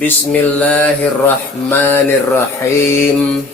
Bismillahirrahmanirrahim.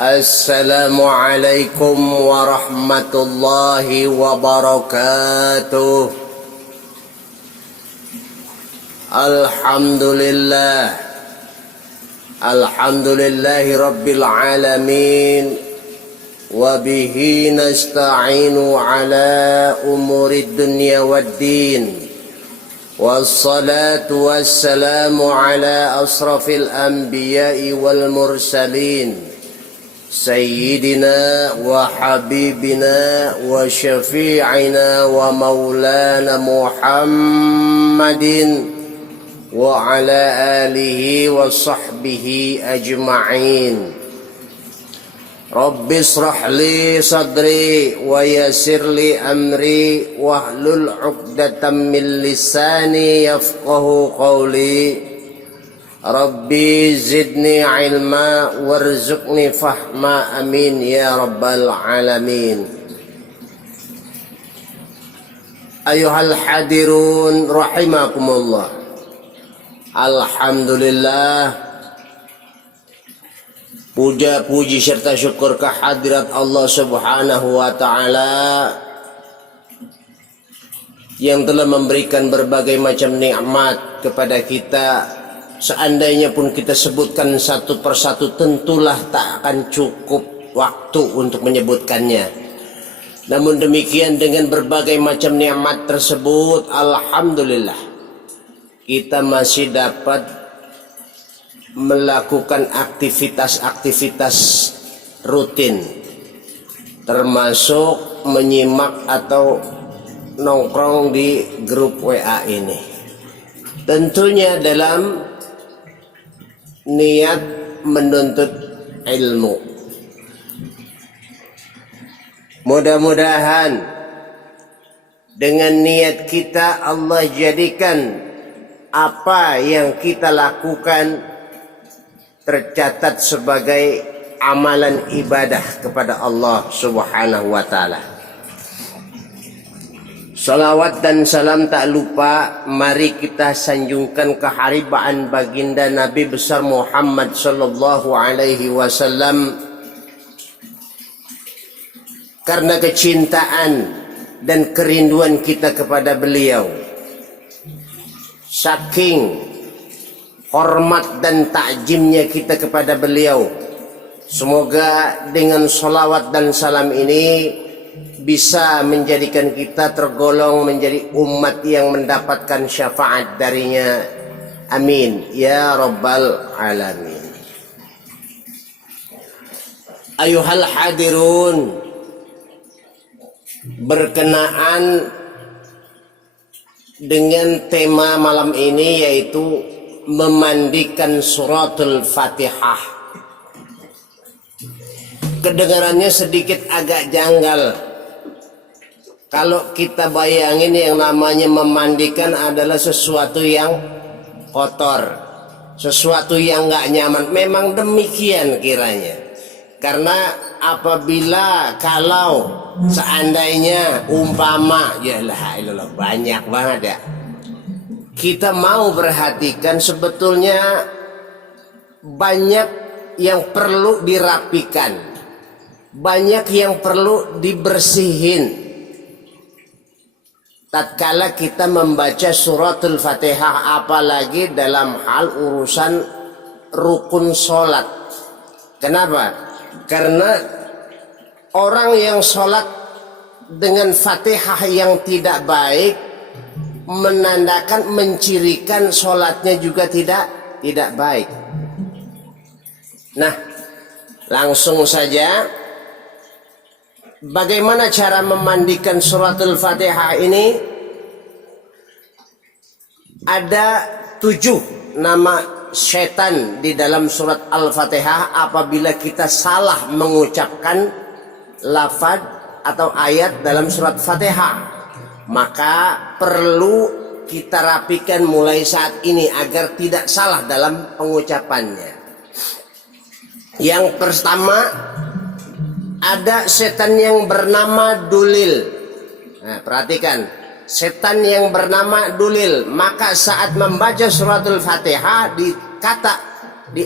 Assalamualaikum warahmatullahi wabarakatuh. Alhamdulillahi rabbil alamin. Wabihi nasta'inu ala umurid dunya waddin. Wassalatu wassalamu ala asrafil anbiya'i wal mursalin Sayyidina wa habibina wa syafi'ina wa maulana Muhammadin wa ala alihi wa sahbihi ajma'in. Rabbi israh li sadri wa yassir li amri wahlul 'uqdatam min lisani yafqahu qawli. Rabbi zidni ilma warzuqni fahma, amin ya rabbal alamin. Ayuhal hadirun rahimakumullah. Alhamdulillah, puja puji serta syukur kehadirat Allah Subhanahu wa taala yang telah memberikan berbagai macam nikmat kepada kita. Seandainya pun kita sebutkan satu persatu, tentulah tak akan cukup waktu untuk menyebutkannya. Namun demikian, dengan berbagai macam nikmat tersebut, alhamdulillah kita masih dapat melakukan aktivitas-aktivitas rutin, termasuk menyimak atau nongkrong di grup WA ini. Tentunya dalam niat menuntut ilmu. Mudah-mudahan dengan niat kita Allah jadikan apa yang kita lakukan tercatat sebagai amalan ibadah kepada Allah Subhanahu wa taala. Salawat dan salam tak lupa mari kita sanjungkan keharibaan baginda Nabi besar Muhammad sallallahu alaihi wasallam, karena kecintaan dan kerinduan kita kepada beliau. Saking hormat dan takjimnya kita kepada beliau, semoga dengan salawat dan salam ini bisa menjadikan kita tergolong menjadi umat yang mendapatkan syafaat darinya. Amin ya rabbal alamin. Ayuhal hadirun, berkenaan dengan tema malam ini, yaitu memandikan suratul Fatihah. Kedengarannya sedikit agak janggal. Kalau kita bayangin yang namanya memandikan adalah sesuatu yang kotor, sesuatu yang gak nyaman. Memang demikian kiranya. Karena apabila kalau seandainya umpama, ya ilah banyak banget ya, kita mau perhatikan, sebetulnya banyak yang perlu dirapikan, banyak yang perlu dibersihin tatkala kita membaca suratul Fatihah, apalagi dalam hal urusan rukun sholat. Kenapa? Karena orang yang sholat dengan Fatihah yang tidak baik menandakan, mencirikan sholatnya juga tidak baik. Nah, langsung saja, bagaimana cara memandikan suratul Fatihah ini? Ada 7 nama setan di dalam surat Al-Fatihah. Apabila kita salah mengucapkan lafaz atau ayat dalam surat Fatihah, maka perlu kita rapikan mulai saat ini agar tidak salah dalam pengucapannya. Yang pertama, ada setan yang bernama Dulil. Nah, perhatikan, setan yang bernama Dulil. Maka saat membaca suratul Fatihah di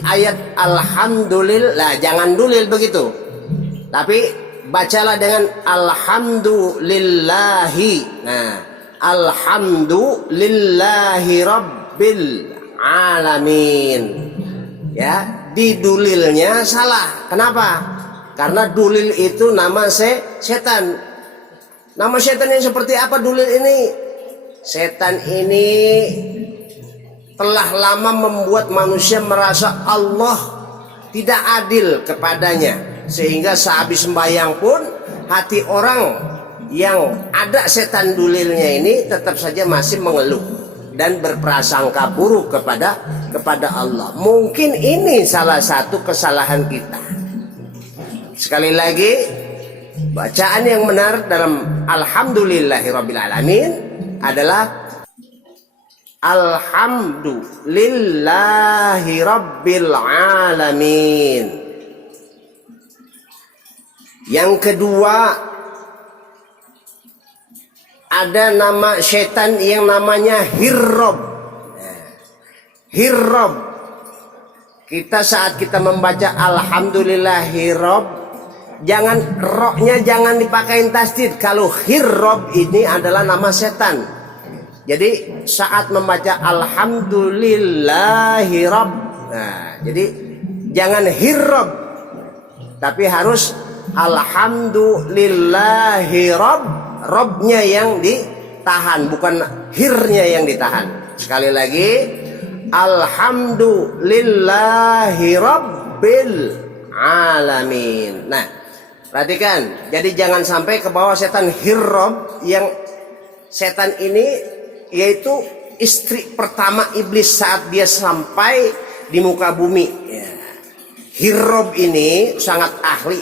ayat Alhamdulillah, jangan Dulil begitu, tapi bacalah dengan Alhamdulillahi. Nah, Alhamdulillahi Rabbil Alamin. Ya, di Dulilnya salah. Kenapa? Karena Dulil itu nama setan. Nama setan yang seperti apa Dulil ini? Setan ini telah lama membuat manusia merasa Allah tidak adil kepadanya, sehingga sehabis sembahyang pun hati orang yang ada setan Dulilnya ini tetap saja masih mengeluh dan berprasangka buruk kepada Allah. Mungkin ini salah satu kesalahan kita. Sekali lagi, bacaan yang benar dalam Alhamdulillahirabbil alamin adalah Alhamdulillahirabbil alamin. Yang kedua, ada nama setan yang namanya Hirrob. Hirrob. Kita saat kita membaca Alhamdulillahirab, jangan roknya jangan dipakai tasdid. Kalau Hirrob ini adalah nama setan. Jadi saat membaca Alhamdulillahirab, nah, jadi jangan Hirrob, tapi harus Alhamdulillahirab, robnya yang ditahan, bukan hirnya yang ditahan. Sekali lagi, Alhamdulillahirabbil alamin. Nah, perhatikan, jadi jangan sampai ke bawah setan Hirrob. Yang setan ini yaitu istri pertama iblis saat dia sampai di muka bumi. Hirrob ini sangat ahli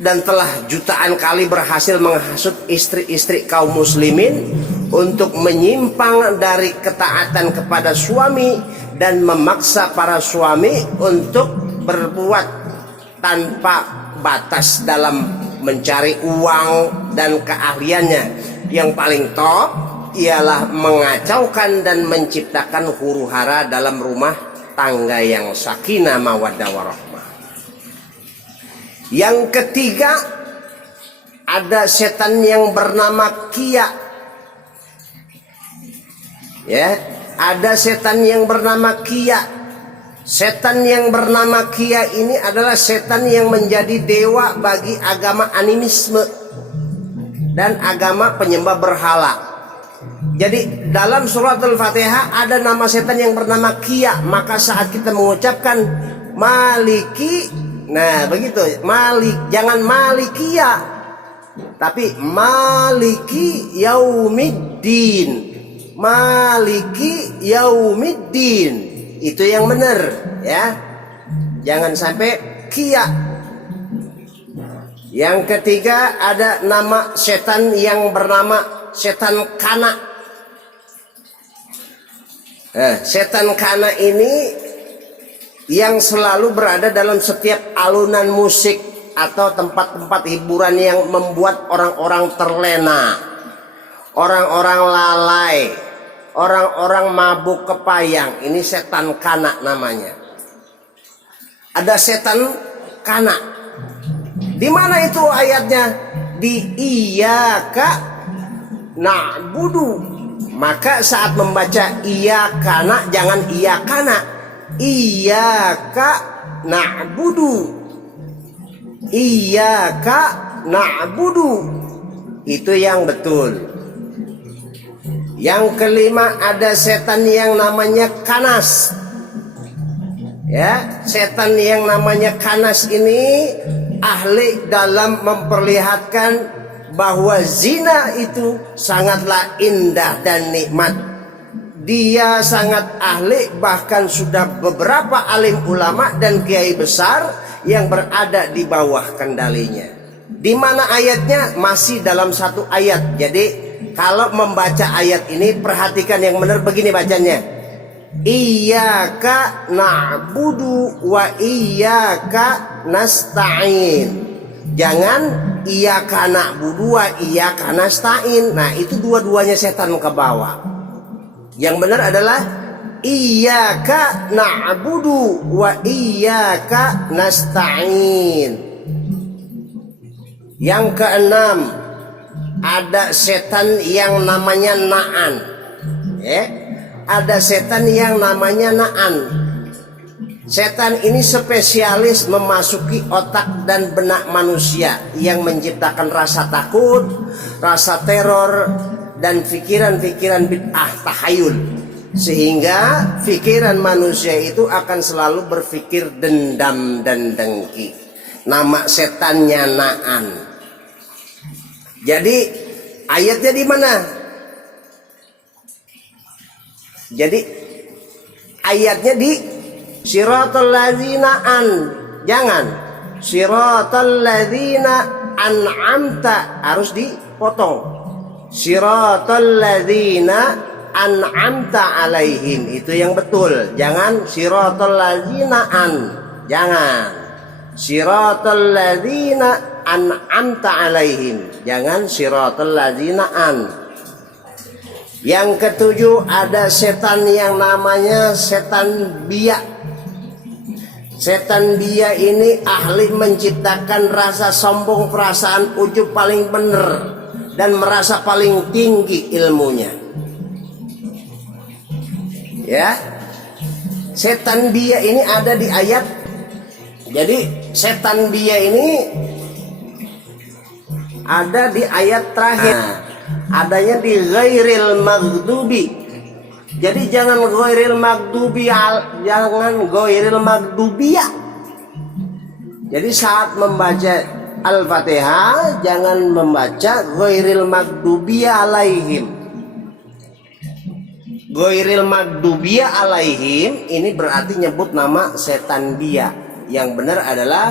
dan telah jutaan kali berhasil menghasut istri-istri kaum muslimin untuk menyimpang dari ketaatan kepada suami dan memaksa para suami untuk berbuat tanpa batas dalam mencari uang dan keahliannya. Yang paling top ialah mengacaukan dan menciptakan huru-hara dalam rumah tangga yang sakinah mawaddah warahmah. Yang ketiga, ada setan yang bernama Kia. Ya, ada setan yang bernama Kia. Setan yang bernama Kia ini adalah setan yang menjadi dewa bagi agama animisme dan agama penyembah berhala. Jadi dalam suratul Fatihah ada nama setan yang bernama Kia. Maka saat kita mengucapkan Maliki, nah begitu, Malik, jangan Malikia, tapi Maliki Yaumiddin. Maliki Yaumiddin, itu yang benar ya. Jangan sampai Kia. Yang ketiga, ada nama setan yang bernama setan Kana. Setan Kana ini yang selalu berada dalam setiap alunan musik atau tempat-tempat hiburan yang membuat orang-orang terlena, orang-orang lalai, orang-orang mabuk kepayang. Ini setan Kana namanya. Ada setan Kana. Di mana itu ayatnya? Di Iyyaka na'budu. Maka saat membaca Iyyakana, jangan Iyyakana, Iyyaka na'budu. Iyyaka na'budu, itu yang betul. Yang kelima, ada setan yang namanya Kanas. Ya, setan yang namanya Kanas ini ahli dalam memperlihatkan bahwa zina itu sangatlah indah dan nikmat. Dia sangat ahli, bahkan sudah beberapa alim ulama dan kiai besar yang berada di bawah kendalinya. Di mana ayatnya? Masih dalam satu ayat. Jadi kalau membaca ayat ini, perhatikan yang benar, begini bacanya. Iyyaka na'budu wa iyyaka nasta'in. Jangan iyyaka na'budu wa iyyaka nasta'in. Nah, itu dua-duanya setan ke bawah. Yang benar adalah iyyaka na'budu wa iyyaka nasta'in. Yang keenam, ada setan yang namanya na'an. Ada setan yang namanya na'an. Setan ini spesialis memasuki otak dan benak manusia yang menciptakan rasa takut, rasa teror, dan pikiran-pikiran bid'ah tahayul. Sehingga pikiran manusia itu akan selalu berpikir dendam dan dengki. Nama setannya na'an. Jadi ayatnya di mana? Jadi ayatnya di Siratal ladzina jangan Siratal ladzina an'amta, harus dipotong. Siratal ladzina an'amta alaihim, itu yang betul. Jangan siratal ladzina jangan siratal ladzina an'amta alaihim, jangan siratal ladzina Yang ketujuh, ada setan yang namanya setan biak. Setan dia ini ahli menciptakan rasa sombong, perasaan ujub paling benar, dan merasa paling tinggi ilmunya. Ya, setan dia ini ada di ayat. Jadi setan dia ini ada di ayat terakhir. Adanya di ghairil maghdubi. Jadi jangan ghairil maghdubi, jangan ghairil maghdubiyah. Jadi saat membaca Al-Fatihah jangan membaca ghairil maghdubiyah alaihim. Ghairil maghdubiyah alaihim ini berarti nyebut nama setan dia. Yang benar adalah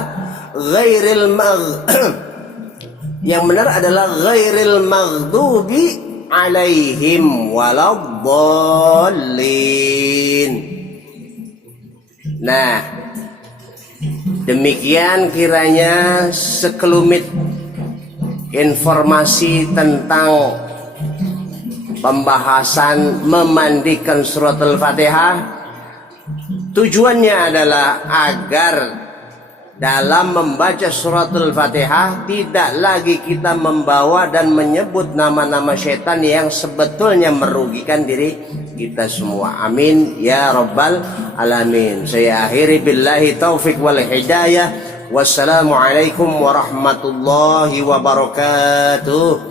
yang benar adalah ghairil maghdubi alaihim waladdallin. Nah, demikian kiranya sekelumit informasi tentang pembahasan memandikan surat Al-Fatihah. Tujuannya adalah agar dalam membaca surat Al-Fatihah tidak lagi kita membawa dan menyebut nama-nama syaitan yang sebetulnya merugikan diri kita semua. Amin ya rabbal alamin. Saya akhiri billahi taufik wal hidayah. Wassalamualaikum warahmatullahi wabarakatuh.